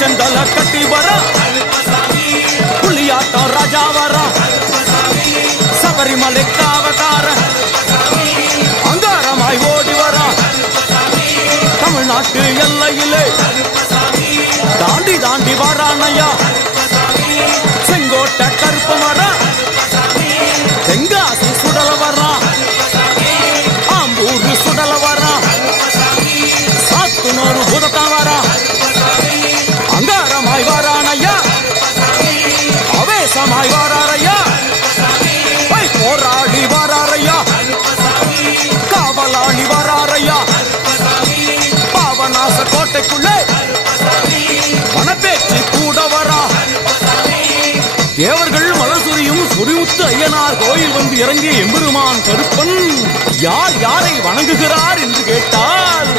பூச்செண்டல கட்டி வர புலியாட்டம் ராஜா வர சபரிமலை காவகார அங்காரமாய் ஓடி வர தமிழ்நாட்டு எல்லையிலே தாண்டி தாண்டி வரானையா செங்கோட்டை கருப்பு வர தெங்காசி சுடல வர்றா ஆம்பூர் சுடல வர்றா சாத்துனூர் புதத்தான் வரா அங்காரமாய் வரானையா அவேசமாய் வராரையா போராடி வராரையா காவலாளி வராரையா பாவநாச கோட்டைக்குள்ளே வனப்பேச்சு கூட வரா தேவர்கள் மலசுரியும் சுரிமுத்து ஐயனார் கோயில் வந்து இறங்கிய எம்பெருமான் கருப்பன் யார் யாரை வணங்குகிறார் என்று கேட்டால்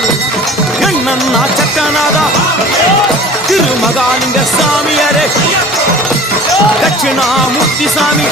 என்னன்னா சக்கநாதா திருமகாலிங்க சாமியரே தட்சிணாமூர்த்தி சாமி